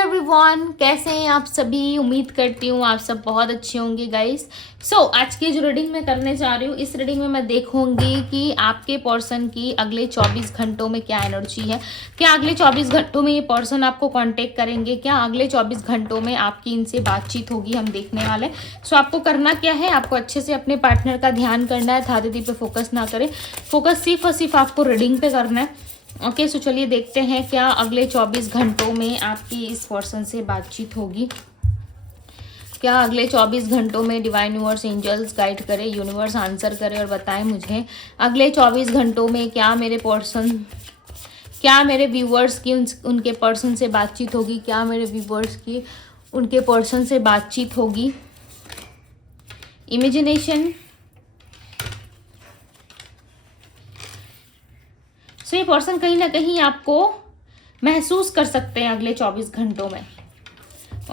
Everyone, कैसे हैं आप सभी। उम्मीद करती हूँ आप सब बहुत अच्छे होंगे गाइस। आज की जो रीडिंग मैं करने जा रही हूँ, इस रीडिंग में मैं देखूंगी कि आपके पर्सन की अगले 24 घंटों में क्या एनर्जी है। क्या अगले 24 घंटों में ये पर्सन आपको कांटेक्ट करेंगे, क्या अगले 24 घंटों में आपकी इनसे बातचीत होगी, हम देखने वाले। आपको करना क्या है, आपको अच्छे से अपने पार्टनर का ध्यान करना है, था दीदी पे फोकस ना करें, फोकस सिर्फ और सिर्फ आपको रीडिंग पे करना है। ओके, सो चलिए देखते हैं क्या अगले 24 घंटों में आपकी इस पर्सन से बातचीत होगी। क्या अगले 24 घंटों में डिवाइन यूनिवर्स एंजल्स गाइड करे, यूनिवर्स आंसर करे और बताएं मुझे अगले 24 घंटों में क्या मेरे व्यूवर्स की उनके पर्सन से बातचीत होगी, क्या मेरे व्यूवर्स की उनके पर्सन से बातचीत होगी। इमेजिनेशन। ये पर्सन कहीं ना कहीं आपको महसूस कर सकते हैं अगले 24 घंटों में।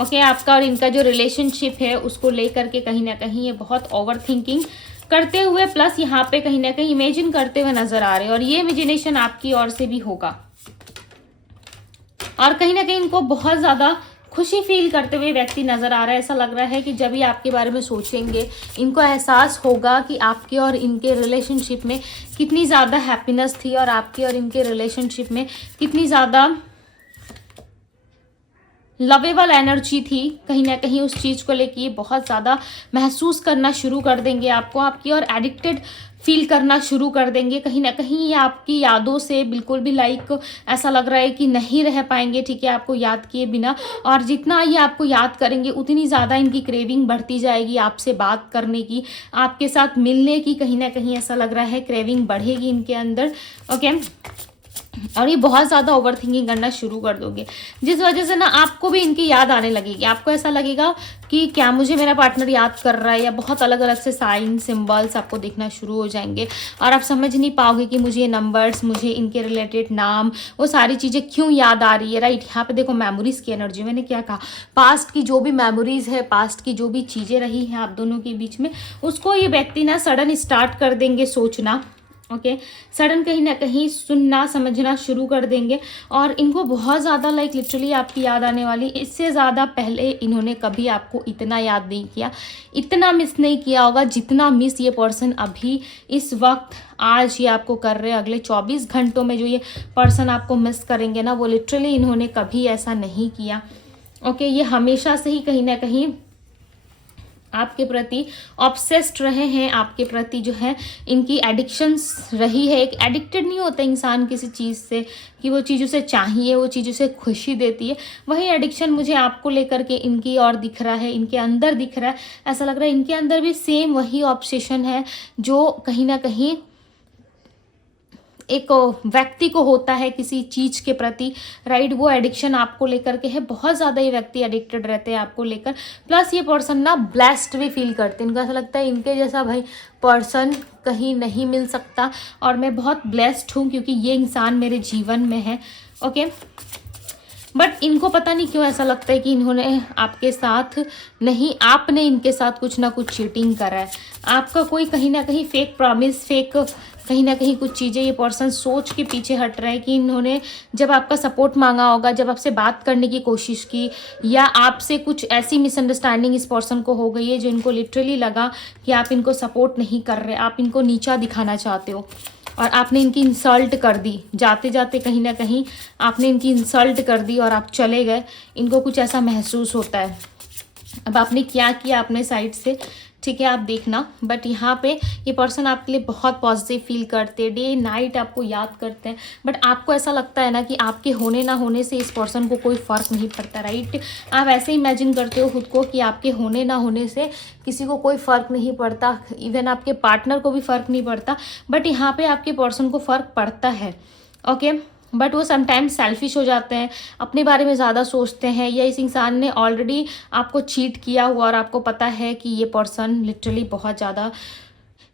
ओके, आपका और इनका जो रिलेशनशिप है उसको लेकर के कहीं ना कहीं ये बहुत ओवर थिंकिंग करते हुए, प्लस यहाँ पे कहीं ना कहीं इमेजिन करते हुए नजर आ रहे हैं, और ये इमेजिनेशन आपकी ओर से भी होगा। और कहीं ना कहीं इनको बहुत ज्यादा खुशी फील करते हुए व्यक्ति नजर आ रहा है। ऐसा लग रहा है कि जब ये आपके बारे में सोचेंगे, इनको एहसास होगा कि आपके और इनके रिलेशनशिप में कितनी ज़्यादा हैप्पीनेस थी और आपके और इनके रिलेशनशिप में कितनी ज़्यादा लवेबल एनर्जी थी। कहीं ना कहीं उस चीज़ को लेके ये बहुत ज़्यादा महसूस करना शुरू कर देंगे, आपको आपकी और एडिक्टेड फील करना शुरू कर देंगे। कहीं ना कहीं ये आपकी यादों से बिल्कुल भी ऐसा लग रहा है कि नहीं रह पाएंगे, ठीक है, आपको याद किए बिना। और जितना ये आपको याद करेंगे उतनी ज़्यादा इनकी क्रेविंग बढ़ती जाएगी आपसे बात करने की, आपके साथ मिलने की। कहीं ना कहीं ऐसा लग रहा है क्रेविंग बढ़ेगी इनके अंदर। ओके, और ये बहुत ज़्यादा ओवर थिंकिंग करना शुरू कर दोगे, जिस वजह से ना आपको भी इनकी याद आने लगेगी। आपको ऐसा लगेगा कि क्या मुझे मेरा पार्टनर याद कर रहा है, या बहुत अलग अलग से साइन सिंबल्स आपको दिखना शुरू हो जाएंगे, और आप समझ नहीं पाओगे कि मुझे ये नंबर्स, मुझे इनके रिलेटेड नाम, वो सारी चीज़ें क्यों याद आ रही है। राइट, यहाँ पे देखो मेमोरीज की एनर्जी। मैंने क्या कहा, पास्ट की जो भी मेमोरीज है, पास्ट की जो भी चीज़ें रही हैं आप दोनों के बीच में, उसको ये व्यक्ति ना सडन स्टार्ट कर देंगे सोचना। ओके, सडन कहीं ना कहीं सुनना समझना शुरू कर देंगे, और इनको बहुत ज़्यादा लिटरली आपकी याद आने वाली। इससे ज़्यादा पहले इन्होंने कभी आपको इतना याद नहीं किया, इतना मिस नहीं किया होगा जितना मिस ये पर्सन अभी इस वक्त आज ये आपको कर रहे हैं। अगले 24 घंटों में जो ये पर्सन आपको मिस करेंगे ना, वो लिटरली इन्होंने कभी ऐसा नहीं किया। ओके, ये हमेशा से ही कहीं ना कहीं आपके प्रति ऑब्सेस्ड रहे हैं, आपके प्रति जो है इनकी एडिक्शंस रही है। एक एडिक्टेड नहीं होता इंसान किसी चीज़ से कि वो चीज़ उसे चाहिए, वो चीज़ उसे खुशी देती है। वही एडिक्शन मुझे आपको लेकर के इनकी और दिख रहा है, इनके अंदर दिख रहा है। ऐसा लग रहा है इनके अंदर भी सेम वही ऑब्सेशन है जो कहीं ना कहीं एक व्यक्ति को होता है किसी चीज़ के प्रति। राइट, वो एडिक्शन आपको लेकर के है। बहुत ज़्यादा ये व्यक्ति एडिक्टेड रहते हैं आपको लेकर। प्लस ये पर्सन ना ब्लेस्ड भी फील करते हैं, इनको ऐसा लगता है इनके जैसा भाई पर्सन कहीं नहीं मिल सकता, और मैं बहुत ब्लेस्ड हूँ क्योंकि ये इंसान मेरे जीवन में है। ओके, बट इनको पता नहीं क्यों ऐसा लगता है कि इन्होंने आपके साथ नहीं, आपने इनके साथ कुछ ना कुछ चीटिंग करा है। आपका कोई कहीं ना कहीं फेक प्रॉमिस, फेक कहीं ना कहीं कुछ चीज़ें ये पर्सन सोच के पीछे हट रहा है कि इन्होंने जब आपका सपोर्ट मांगा होगा, जब आपसे बात करने की कोशिश की, या आपसे कुछ ऐसी मिसअंडरस्टैंडिंग इस पर्सन को हो गई है जो इनको लिटरली लगा कि आप इनको सपोर्ट नहीं कर रहे, आप इनको नीचा दिखाना चाहते हो, और आपने इनकी इंसल्ट कर दी। जाते जाते कहीं ना कहीं आपने इनकी इंसल्ट कर दी और आप चले गए। इनको कुछ ऐसा महसूस होता है। अब आपने क्या किया अपने साइड से, ठीक है, आप देखना। बट यहाँ पे ये पर्सन आपके लिए बहुत पॉजिटिव फील करते हैं, डे नाइट आपको याद करते हैं। बट आपको ऐसा लगता है ना कि आपके होने ना होने से इस पर्सन को कोई फ़र्क नहीं पड़ता। राइट, आप ऐसे इमेजिन करते हो खुद को कि आपके होने ना होने से किसी को कोई फ़र्क नहीं पड़ता, इवन आपके पार्टनर को भी फ़र्क नहीं पड़ता। बट यहाँ पे आपके पर्सन को फ़र्क पड़ता है। ओके, बट वो समटाइम्स सेल्फिश हो जाते हैं, अपने बारे में ज़्यादा सोचते हैं, या इस इंसान ने ऑलरेडी आपको चीट किया हुआ और आपको पता है कि ये पर्सन लिटरली बहुत ज़्यादा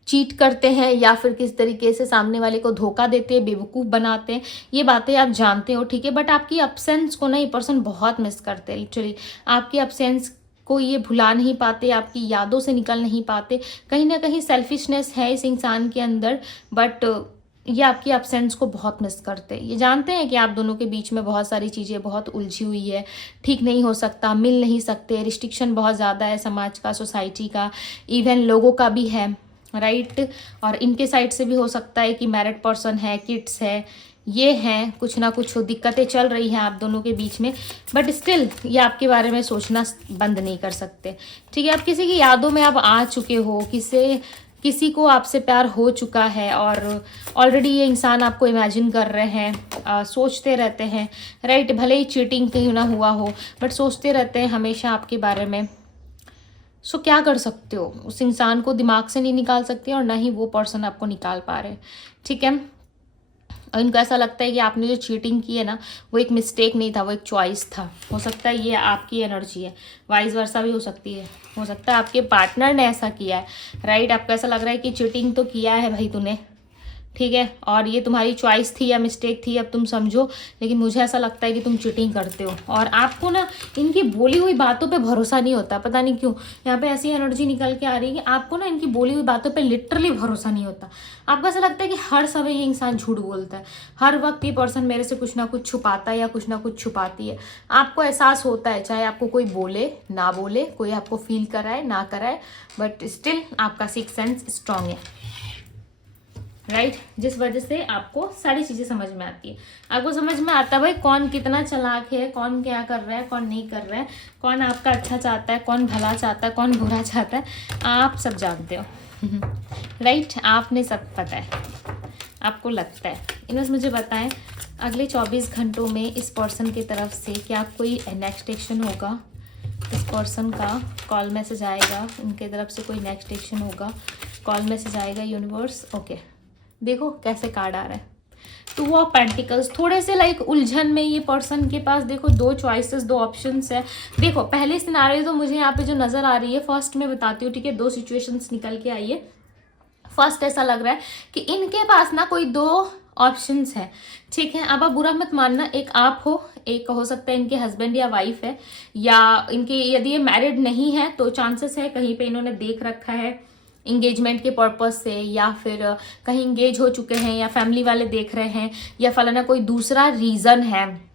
चीट करते हैं, या फिर किस तरीके से सामने वाले को धोखा देते हैं, बेवकूफ़ बनाते हैं। ये बातें आप जानते हो, ठीक है, बट आपकी अब्सेंस को ना ये पर्सन बहुत मिस करते हैं। लिटरली आपकी अब्सेंस को ये भुला नहीं पाते, आपकी यादों से निकल नहीं पाते। कहीं ना कहीं सेल्फिशनेस है इस इंसान के अंदर, बट ये आपकी एब्सेंस को बहुत मिस करते हैं। ये जानते हैं कि आप दोनों के बीच में बहुत सारी चीज़ें बहुत उलझी हुई है, ठीक नहीं हो सकता, मिल नहीं सकते, रिस्ट्रिक्शन बहुत ज़्यादा है समाज का, सोसाइटी का, इवन लोगों का भी है, राइट। और इनके साइड से भी हो सकता है कि मैरिड पर्सन है, किड्स है, ये हैं, कुछ ना कुछ दिक्कतें चल रही हैं आप दोनों के बीच में, बट स्टिल ये आपके बारे में सोचना बंद नहीं कर सकते, ठीक है। आप किसी की यादों में आप आ चुके हो, किसी को आपसे प्यार हो चुका है और ऑलरेडी ये इंसान आपको इमेजिन कर रहे हैं, सोचते रहते हैं, राइट। भले ही चीटिंग कहीं ना हुआ हो, बट सोचते रहते हैं हमेशा आपके बारे में। सो क्या कर सकते हो, उस इंसान को दिमाग से नहीं निकाल सकते और ना ही वो पर्सन आपको निकाल पा रहे, ठीक है। और इनको ऐसा लगता है कि आपने जो चीटिंग की है ना, वो एक मिस्टेक नहीं था, वो एक चॉइस था। हो सकता है ये आपकी एनर्जी है, वाइस वर्सा भी हो सकती है, हो सकता है आपके पार्टनर ने ऐसा किया है, राइट। आपको ऐसा लग रहा है कि चीटिंग तो किया है भाई तूने, ठीक है, और ये तुम्हारी चॉइस थी या मिस्टेक थी अब तुम समझो, लेकिन मुझे ऐसा लगता है कि तुम चीटिंग करते हो। और आपको ना इनकी बोली हुई बातों पे भरोसा नहीं होता, पता नहीं क्यों यहाँ पे ऐसी एनर्जी निकल के आ रही है कि आपको ना इनकी बोली हुई बातों पे लिटरली भरोसा नहीं होता। आपको ऐसा लगता है कि हर समय ये इंसान झूठ बोलता है, हर वक्त ये पर्सन मेरे से कुछ ना कुछ छुपाता है या कुछ ना कुछ छुपाती है। आपको एहसास होता है, चाहे आपको कोई बोले ना बोले, कोई आपको फील कराए ना कराए, बट स्टिल आपका सिक्स सेंस स्ट्रांग है, राइट। जिस वजह से आपको सारी चीज़ें समझ में आती है। आपको समझ में आता है भाई कौन कितना चालाक है, कौन क्या कर रहा है, कौन नहीं कर रहा है, कौन आपका अच्छा चाहता है, कौन भला चाहता है, कौन बुरा चाहता है, आप सब जानते हो, राइट। आपने सब पता है, आपको लगता है। इनमें मुझे बताएं अगले 24 घंटों में इस पर्सन की तरफ से क्या कोई नेक्स्ट एक्शन होगा? इस पर्सन का कॉल मैसेज आएगा, उनके तरफ से कोई नेक्स्ट एक्शन होगा, कॉल मैसेज आएगा यूनिवर्स। ओके, देखो कैसे कार्ड आ रहा है, टू ऑफ पेंटिकल्स। थोड़े से लाइक उलझन में ये पर्सन के पास, देखो दो चॉइसेस, दो ऑप्शंस है। देखो पहले सिनारियो तो मुझे यहाँ पे जो नजर आ रही है, फर्स्ट में बताती हूँ, ठीक है, दो सिचुएशंस निकल के आई है। फर्स्ट ऐसा लग रहा है कि इनके पास ना कोई दो ऑप्शंस है, ठीक है। अब आप बुरा मत मानना, एक आप हो, एक हो सकता है इनके हस्बैंड या वाइफ है, या इनके यदि ये मैरिड नहीं है तो चांसेस है कहीं पे इन्होंने देख रखा है इंगेजमेंट के पर्पस से, या फिर कहीं इंगेज हो चुके हैं, या फैमिली वाले देख रहे हैं, या फलाना कोई दूसरा रीज़न है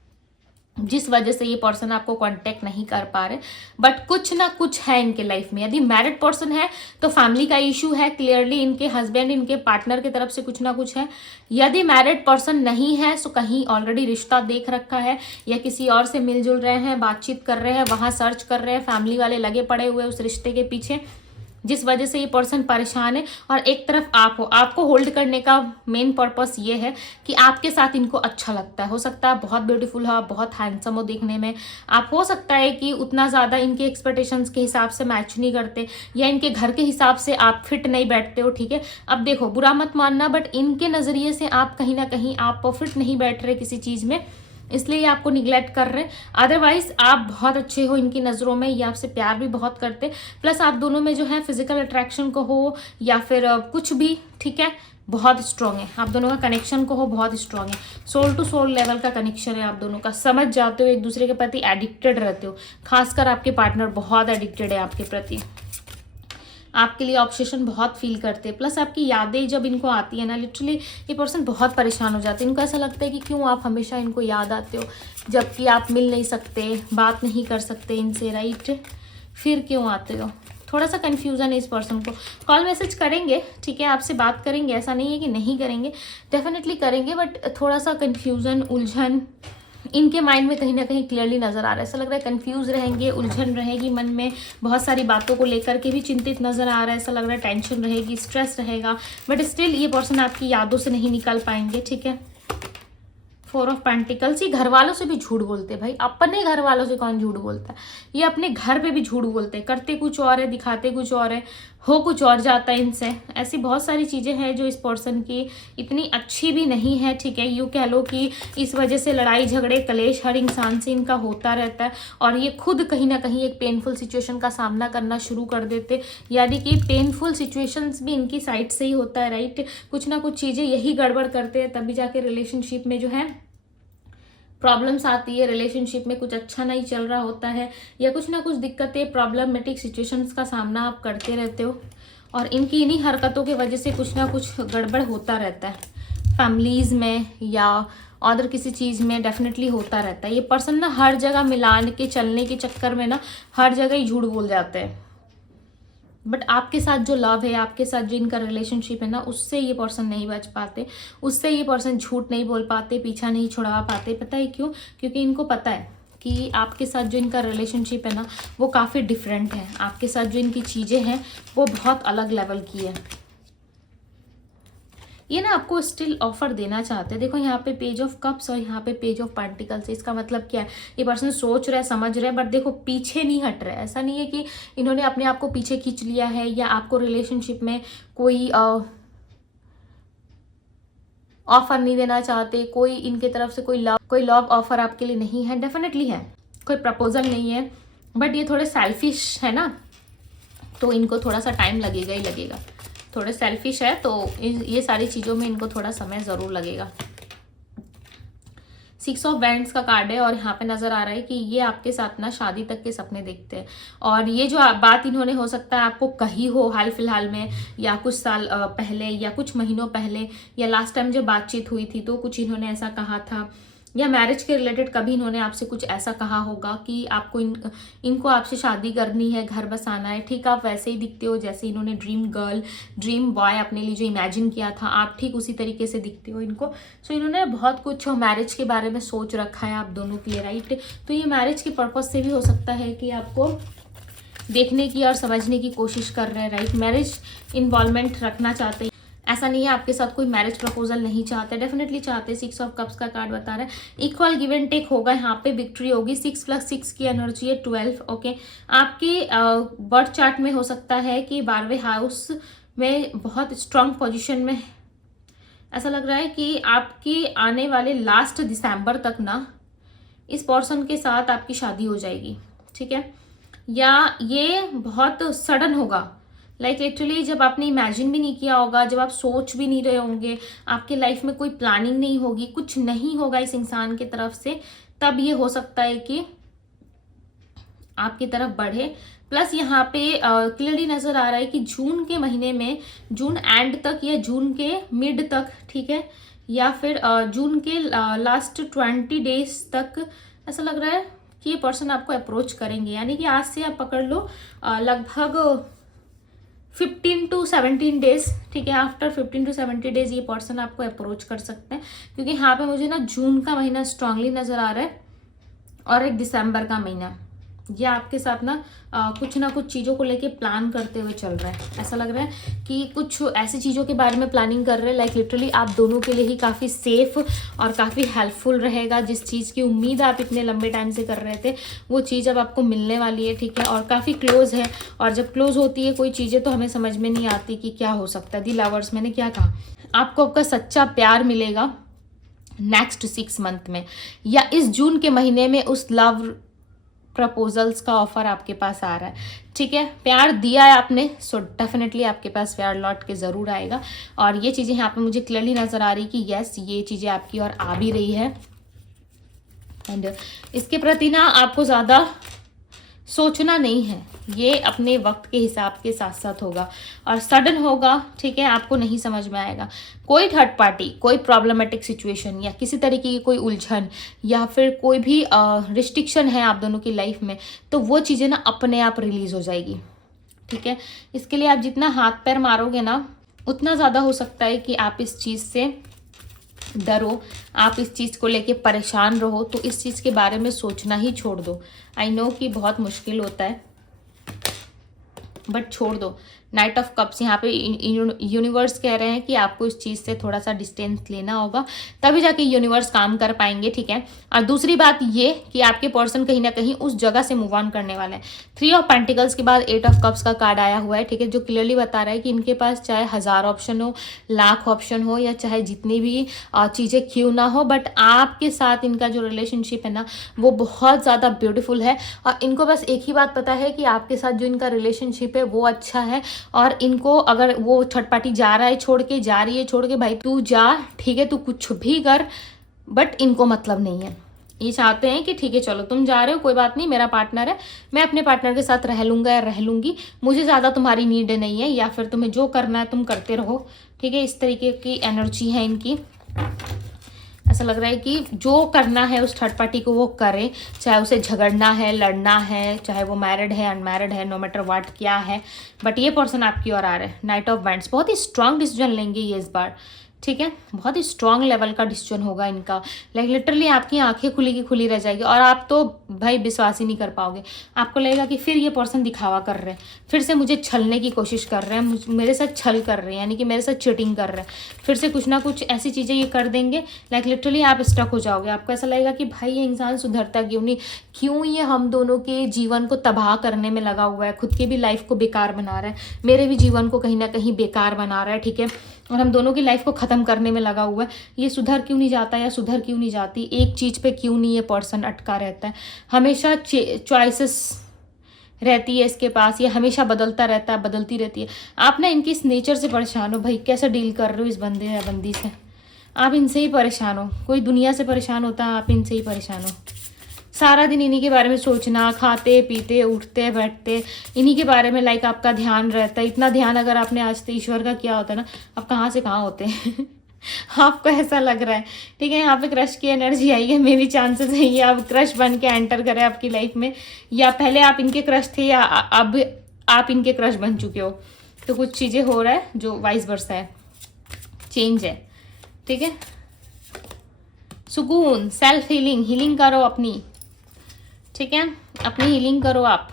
जिस वजह से ये पर्सन आपको कांटेक्ट नहीं कर पा रहे, बट कुछ ना कुछ है इनके लाइफ में। यदि मैरिड पर्सन है तो फैमिली का इशू है, क्लियरली इनके हस्बैंड, इनके पार्टनर की तरफ से कुछ ना कुछ है। यदि मैरिड पर्सन नहीं है तो कहीं ऑलरेडी रिश्ता देख रखा है, या किसी और से मिलजुल रहे हैं, बातचीत कर रहे हैं, वहां सर्च कर रहे हैं, फैमिली वाले लगे पड़े हुए उस रिश्ते के पीछे, जिस वजह से ये पर्सन परेशान है। और एक तरफ आप हो, आपको होल्ड करने का मेन पर्पस ये है कि आपके साथ इनको अच्छा लगता है। हो सकता है बहुत ब्यूटीफुल हो, बहुत हैंडसम हो देखने में, आप हो सकता है कि उतना ज़्यादा इनके एक्सपेक्टेशंस के हिसाब से मैच नहीं करते, या इनके घर के हिसाब से आप फिट नहीं बैठते हो, ठीक है। अब देखो बुरा मत मानना, बट इनके नज़रिए से आप कहीं ना कहीं आप परफेक्ट नहीं बैठ रहे किसी चीज़ में, इसलिए ये आपको निगलेक्ट कर रहे हैं। अदरवाइज आप बहुत अच्छे हो इनकी नज़रों में, ये आपसे प्यार भी बहुत करते, प्लस आप दोनों में जो है फिजिकल अट्रैक्शन को हो या फिर कुछ भी, ठीक है, बहुत स्ट्रॉन्ग है। आप दोनों का कनेक्शन को हो बहुत स्ट्रॉन्ग है, सोल टू सोल लेवल का कनेक्शन है आप दोनों का, समझ जाते हो एक दूसरे के प्रति, एडिक्टेड रहते हो, खासकर आपके पार्टनर बहुत एडिक्टेड है आपके प्रति, आपके लिए ऑब्सेशन बहुत फील करते हैं। प्लस आपकी यादें जब इनको आती है ना, लिटरली ये पर्सन बहुत परेशान हो जाते हैं। इनको ऐसा लगता है कि क्यों आप हमेशा इनको याद आते हो, जबकि आप मिल नहीं सकते, बात नहीं कर सकते इनसे, राइट। फिर क्यों आते हो? थोड़ा सा कन्फ्यूज़न है इस पर्सन को। कॉल मैसेज करेंगे, ठीक है, आपसे बात करेंगे, ऐसा नहीं है कि नहीं करेंगे, डेफिनेटली करेंगे, बट थोड़ा सा कन्फ्यूज़न, उलझन इनके माइंड में कहीं ना कहीं क्लियरली नजर आ रहा है। ऐसा लग रहा है कंफ्यूज रहेंगे, उलझन रहेगी मन में, बहुत सारी बातों को लेकर के भी चिंतित नजर आ रहा है। ऐसा लग रहा है टेंशन रहेगी, स्ट्रेस रहेगा, बट स्टिल ये पर्सन आपकी यादों से नहीं निकल पाएंगे, ठीक है। 4 ऑफ पेंटिकल्स, ये घर वालों से भी झूठ बोलते हैं भाई, अपने घर वालों से कौन झूठ बोलता है, ये अपने घर पे भी झूठ बोलते हैं, करते कुछ और है, दिखाते कुछ और है, हो कुछ और जाता है इनसे। ऐसी बहुत सारी चीज़ें हैं जो इस पर्सन की इतनी अच्छी भी नहीं है, ठीक है। यूँ कह लो कि इस वजह से लड़ाई झगड़े कलेश हर इंसान से इनका होता रहता है, और ये खुद कहीं ना कहीं एक पेनफुल सिचुएशन का सामना करना शुरू कर देते, यानी कि पेनफुल सिचुएशंस भी इनकी साइड से ही होता है, राइट। कुछ ना कुछ चीज़ें यही गड़बड़ करते हैं, तभी जाके रिलेशनशिप में जो है प्रॉब्लम्स आती है, रिलेशनशिप में कुछ अच्छा नहीं चल रहा होता है, या कुछ ना कुछ दिक्कतें, प्रॉब्लमेटिक सिचुएशंस का सामना आप करते रहते हो, और इनकी इन्हीं हरकतों की वजह से कुछ ना कुछ गड़बड़ होता रहता है। फैमिलीज़ में या अदर किसी चीज़ में डेफिनेटली होता रहता है। ये पर्सन ना हर जगह मिलान के चलने के चक्कर में ना हर जगह ही झूठ बोल जाते हैं। बट आपके साथ जो लव है, आपके साथ जो इनका रिलेशनशिप है ना, उससे ये पर्सन नहीं बच पाते, उससे ये पर्सन झूठ नहीं बोल पाते, पीछा नहीं छुड़वा पाते। पता है क्यों? क्योंकि इनको पता है कि आपके साथ जो इनका रिलेशनशिप है ना वो काफ़ी डिफरेंट है। आपके साथ जो इनकी चीज़ें हैं वो बहुत अलग लेवल की है। ये ना आपको स्टिल ऑफर देना चाहते हैं। देखो यहाँ पे पेज ऑफ कप्स और यहाँ पे पेज ऑफ पेंटिकल्स। इसका मतलब क्या है? ये पर्सन सोच रहा है, समझ रहा है, बट देखो पीछे नहीं हट रहा है। ऐसा नहीं है कि इन्होंने अपने आप को पीछे खींच लिया है या आपको रिलेशनशिप में कोई ऑफर नहीं देना चाहते, कोई इनके तरफ से कोई लव ऑफर आपके लिए नहीं है। डेफिनेटली है, कोई प्रपोजल नहीं है, बट ये थोड़े सेल्फिश है ना, तो इनको थोड़ा सा टाइम लगेगा ही लगेगा। थोड़े सेल्फिश है तो ये सारी चीज़ों में इनको थोड़ा समय ज़रूर लगेगा। 6 ऑफ वैंड्स का कार्ड है और यहाँ पे नज़र आ रहा है कि ये आपके साथ ना शादी तक के सपने देखते हैं। और ये जो बात इन्होंने हो सकता है आपको कही हो हाल फिलहाल में, या कुछ साल पहले, या कुछ महीनों पहले, या लास्ट टाइम जब बातचीत हुई थी तो कुछ इन्होंने ऐसा कहा था, या मैरिज के रिलेटेड कभी इन्होंने आपसे कुछ ऐसा कहा होगा कि आपको इनको आपसे शादी करनी है, घर बसाना है। ठीक आप वैसे ही दिखते हो जैसे इन्होंने ड्रीम गर्ल, ड्रीम बॉय अपने लिए जो इमेजिन किया था, आप ठीक उसी तरीके से दिखते हो इनको। सो इन्होंने बहुत कुछ मैरिज के बारे में सोच रखा है आप दोनों के लिए, राइट। तो ये मैरिज के पर्पज से भी हो सकता है कि आपको देखने की और समझने की कोशिश कर रहे हैं, राइट। मैरिज इन्वॉल्वमेंट रखना चाहते हैं। ऐसा नहीं है आपके साथ कोई मैरिज प्रपोजल नहीं चाहते, डेफिनेटली चाहते। 6 ऑफ कप्स का कार्ड बता रहा है इक्वल गिव एंड टेक होगा, यहाँ पे विक्ट्री होगी। 6 + 6 की एनर्जी है 12। ओके, आपके बर्थ चार्ट में हो सकता है कि 12वें हाउस में बहुत स्ट्रांग पोजीशन में, ऐसा लग रहा है कि आपकी आने वाले लास्ट दिसंबर तक ना इस पर्सन के साथ आपकी शादी हो जाएगी, ठीक है। या ये बहुत सडन होगा, लाइक लिटरली जब आपने इमेजिन भी नहीं किया होगा, जब आप सोच भी नहीं रहे होंगे, आपके लाइफ में कोई प्लानिंग नहीं होगी, कुछ नहीं होगा इस इंसान की तरफ से, तब ये हो सकता है कि आपकी तरफ बढ़े। प्लस यहाँ पे क्लियरली नजर आ रहा है कि जून के महीने में, जून एंड तक या जून के मिड तक, ठीक है, या फिर जून के लास्ट 20 डेज तक ऐसा लग रहा है कि ये पर्सन आपको अप्रोच करेंगे। यानी कि आज से आप पकड़ लो लगभग 15 to 17 डेज, ठीक है। आफ्टर 15 to 17 डेज ये पर्सन आपको अप्रोच कर सकते हैं, क्योंकि यहाँ पे मुझे ना जून का महीना स्ट्रांगली नजर आ रहा है और एक दिसंबर का महीना। ये आपके साथ ना कुछ ना कुछ चीज़ों को लेके प्लान करते हुए चल रहा है। ऐसा लग रहा है कि कुछ ऐसी चीज़ों के बारे में प्लानिंग कर रहे हैं, लाइक लिटरली आप दोनों के लिए ही काफ़ी सेफ और काफ़ी हेल्पफुल रहेगा। जिस चीज़ की उम्मीद आप इतने लंबे टाइम से कर रहे थे वो चीज़ अब आपको मिलने वाली है, ठीक है। और काफ़ी क्लोज है, और जब क्लोज होती है कोई चीज़ें तो हमें समझ में नहीं आती कि क्या हो सकता है। दी लवर्स, मैंने क्या कहा, आपको आपका सच्चा प्यार मिलेगा नेक्स्ट 6 मंथ में, या इस जून के महीने में उस लव प्रपोजल्स का ऑफर आपके पास आ रहा है, ठीक है। प्यार दिया है आपने, सो डेफिनेटली आपके पास प्यार लौट के ज़रूर आएगा। और ये चीज़ें यहाँ पे मुझे क्लियरली नज़र आ रही कि यस, ये चीज़ें आपकी और आ भी रही है। एंड इसके प्रति ना आपको ज़्यादा सोचना नहीं है, ये अपने वक्त के हिसाब के साथ साथ होगा और सडन होगा, ठीक है। आपको नहीं समझ में आएगा। कोई थर्ड पार्टी, कोई प्रॉब्लमेटिक सिचुएशन या किसी तरीके की कोई उलझन या फिर कोई भी रिस्ट्रिक्शन है आप दोनों की लाइफ में, तो वो चीज़ें ना अपने आप रिलीज हो जाएगी, ठीक है। इसके लिए आप जितना हाथ पैर मारोगे ना उतना ज़्यादा हो सकता है कि आप इस चीज़ से डरो, आप इस चीज़ को लेके परेशान रहो, तो इस चीज़ के बारे में सोचना ही छोड़ दो। आई नो कि बहुत मुश्किल होता है, बट छोड़ दो। नाइट ऑफ कप्स यहाँ पे यूनिवर्स कह रहे हैं कि आपको इस चीज़ से थोड़ा सा डिस्टेंस लेना होगा, तभी जाके यूनिवर्स काम कर पाएंगे, ठीक है। और दूसरी बात ये कि आपके पर्सन कहीं ना कहीं उस जगह से मूव ऑन करने वाले हैं। 3 ऑफ पेंटिकल्स के बाद 8 ऑफ कप्स का कार्ड आया हुआ है, ठीक है, जो क्लियरली बता रहा है कि इनके पास चाहे 1000 ऑप्शन हो, लाख ऑप्शन हो, या चाहे जितनी भी चीज़ें क्यों ना हो, बट आपके साथ इनका जो रिलेशनशिप है ना वो बहुत ज़्यादा ब्यूटीफुल है। और इनको बस एक ही बात पता है कि आपके साथ जो इनका रिलेशनशिप है वो अच्छा है, और इनको अगर वो थर्ड पार्टी जा रहा है छोड़ के, जा रही है छोड़ के, भाई तू जा, ठीक है, तू कुछ भी कर, बट इनको मतलब नहीं है। ये चाहते हैं कि ठीक है चलो तुम जा रहे हो, कोई बात नहीं, मेरा पार्टनर है, मैं अपने पार्टनर के साथ रह लूँगा या रह लूँगी, मुझे ज़्यादा तुम्हारी नीड नहीं है, या फिर तुम्हें जो करना है तुम करते रहो, ठीक है। इस तरीके की एनर्जी है इनकी। ऐसा लग रहा है कि जो करना है उस थर्ड पार्टी को वो करे, चाहे उसे झगड़ना है, लड़ना है, चाहे वो मैरिड है, अनमैरिड है, नो मैटर व्हाट क्या है, बट ये पर्सन आपकी ओर आ रहा है। नाइट ऑफ बैंड्स, बहुत ही स्ट्रांग डिसीजन लेंगे ये इस बार, ठीक है, बहुत ही स्ट्रांग लेवल का डिसीजन होगा इनका। लाइक लिटरली आपकी आंखें खुली की खुली रह जाएगी और आप तो भाई विश्वास ही नहीं कर पाओगे। आपको लगेगा कि फिर ये पर्सन दिखावा कर रहे हैं, फिर से मुझे छलने की कोशिश कर रहे हैं, मेरे साथ छल कर रहे हैं, यानी कि मेरे साथ चीटिंग कर रहे हैं, फिर से कुछ ना कुछ ऐसी चीज़ें ये कर देंगे। लाइक लिटरली आप स्टक हो जाओगे। आपको ऐसा लगेगा कि भाई ये इंसान सुधरता क्यों नहीं, क्यों ये हम दोनों के जीवन को तबाह करने में लगा हुआ है, खुद के भी लाइफ को बेकार बना रहा है, मेरे भी जीवन को कहीं ना कहीं बेकार बना रहा है, ठीक है, और हम दोनों की लाइफ को ख़त्म करने में लगा हुआ है। ये सुधर क्यों नहीं जाता या सुधर क्यों नहीं जाती, एक चीज़ पे क्यों नहीं ये पर्सन अटका रहता है, हमेशा चॉइसेस रहती है इसके पास, ये हमेशा बदलता रहता है, बदलती रहती है। आप ना इनकी इस नेचर से परेशान हो भाई, कैसे डील कर रहे हो इस बंदे या बंदी से, आप इनसे ही परेशान हो। कोई दुनिया से परेशान होता है, आप इनसे ही परेशान हो। सारा दिन इन्हीं के बारे में सोचना, खाते पीते उठते बैठते इन्हीं के बारे में लाइक आपका ध्यान रहता है। इतना ध्यान अगर आपने आज तक ईश्वर का किया होता ना, आप कहाँ से कहाँ होते हैं आपको ऐसा लग रहा है, ठीक है। यहाँ पे क्रश की एनर्जी आई है, मे भी चांसेस है ये अब क्रश बन के एंटर करे आपकी लाइफ में, या पहले आप इनके क्रश थे या अब आप इनके क्रश बन चुके हो। तो कुछ चीज़ें हो रहा है जो वाइस वर्सा है, चेंज है, ठीक है। सुकून, सेल्फ हीलिंग करो अपनी, ठीक है, अपनी हीलिंग करो आप।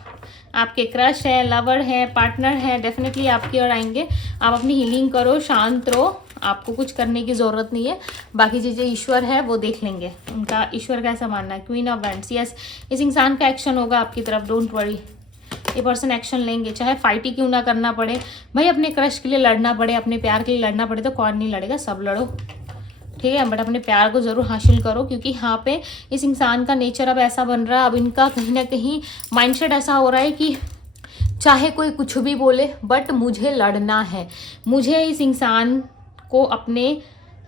आपके क्रश है, लवर है, पार्टनर है, डेफिनेटली आपकी ओर आएंगे। आप अपनी हीलिंग करो, शांत रहो, आपको कुछ करने की ज़रूरत नहीं है। बाकी चीज़ें ईश्वर है वो देख लेंगे, उनका ईश्वर का ऐसा मानना है। क्वीन ऑफ वैंड्स, यस, इस इंसान का एक्शन होगा आपकी तरफ, डोंट वरी। ये पर्सन एक्शन लेंगे, चाहे फाइट ही क्यों ना करना पड़े भाई, अपने क्रश के लिए लड़ना पड़े, अपने प्यार के लिए लड़ना पड़े तो कौन नहीं लड़ेगा, सब लड़ो, ठीक है, बट अपने प्यार को ज़रूर हासिल करो। क्योंकि यहाँ पे इस इंसान का नेचर अब ऐसा बन रहा है, अब इनका कहीं ना कहीं माइंडसेट ऐसा हो रहा है कि चाहे कोई कुछ भी बोले बट मुझे लड़ना है, मुझे इस इंसान को अपने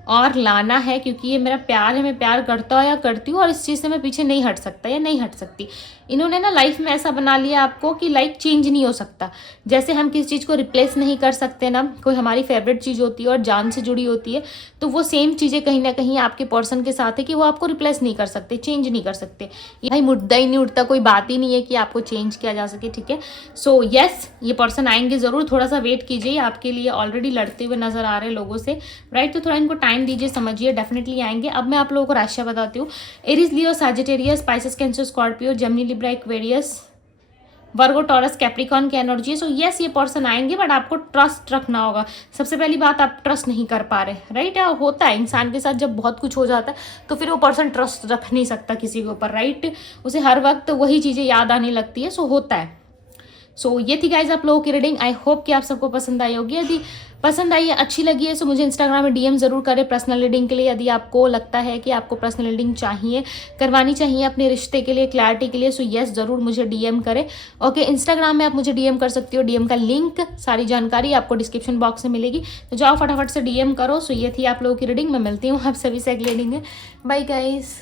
और लाना है, क्योंकि ये मेरा प्यार है, मैं प्यार करता हूँ या करती हूँ और इस चीज़ से मैं पीछे नहीं हट सकता या नहीं हट सकती। इन्होंने ना लाइफ में ऐसा बना लिया आपको कि लाइफ चेंज नहीं हो सकता। जैसे हम किसी चीज़ को रिप्लेस नहीं कर सकते ना, कोई हमारी फेवरेट चीज़ होती है और जान से जुड़ी होती है, तो वो सेम चीज़ें कहीं ना कहीं आपके पर्सन के साथ है कि वो आपको रिप्लेस नहीं कर सकते, चेंज नहीं कर सकते। ये भाई मुद्दा ही नहीं उठता, कोई बात ही नहीं है कि आपको चेंज किया जा सके, ठीक है। सो यस, ये पर्सन आएंगे ज़रूर, थोड़ा सा वेट कीजिए, आपके लिए ऑलरेडी लड़ते हुए नजर आ रहे लोगों से, राइट। तो थोड़ा इनको टाइम दीजिए, समझिए, डेफिनेटली आएंगे। अब मैं आप लोगों को राशियां बताती हूँ। Aries, Leo, Sagittarius, Pisces, cancer, Scorpio, Gemini, Libra, Aquarius, Virgo, Taurus, Capricorn की एनर्जी है। सो यस, ये पर्सन आएंगे बट आपको ट्रस्ट रखना होगा। सबसे पहली बात, आप ट्रस्ट नहीं कर पा रहे, राइट। होता है इंसान के साथ, जब बहुत कुछ हो जाता है तो फिर वो पर्सन ट्रस्ट रख नहीं सकता किसी के ऊपर, राइट। उसे हर वक्त वही चीज़ें याद आने लगती है, सो होता है। सो ये थी गाइज आप लोगों की रीडिंग। आई होप कि आप सबको पसंद आई होगी। यदि पसंद आई है, अच्छी लगी है, तो मुझे इंस्टाग्राम में डीएम ज़रूर करें पर्सनल रीडिंग के लिए। यदि आपको लगता है कि आपको पर्सनल रीडिंग चाहिए, करवानी चाहिए अपने रिश्ते के लिए, क्लैरिटी के लिए, सो यस ज़रूर मुझे डीएम करें। ओके, इंस्टाग्राम में आप मुझे डीएम कर सकती हो, डीएम का लिंक, सारी जानकारी आपको डिस्क्रिप्शन बॉक्स में मिलेगी, तो जाओ फटाफट से डीएम करो। सो ये थी आप लोगों की रीडिंग। मैं मिलती हूँ आप सभी से अगली रीडिंग में। Bye guys.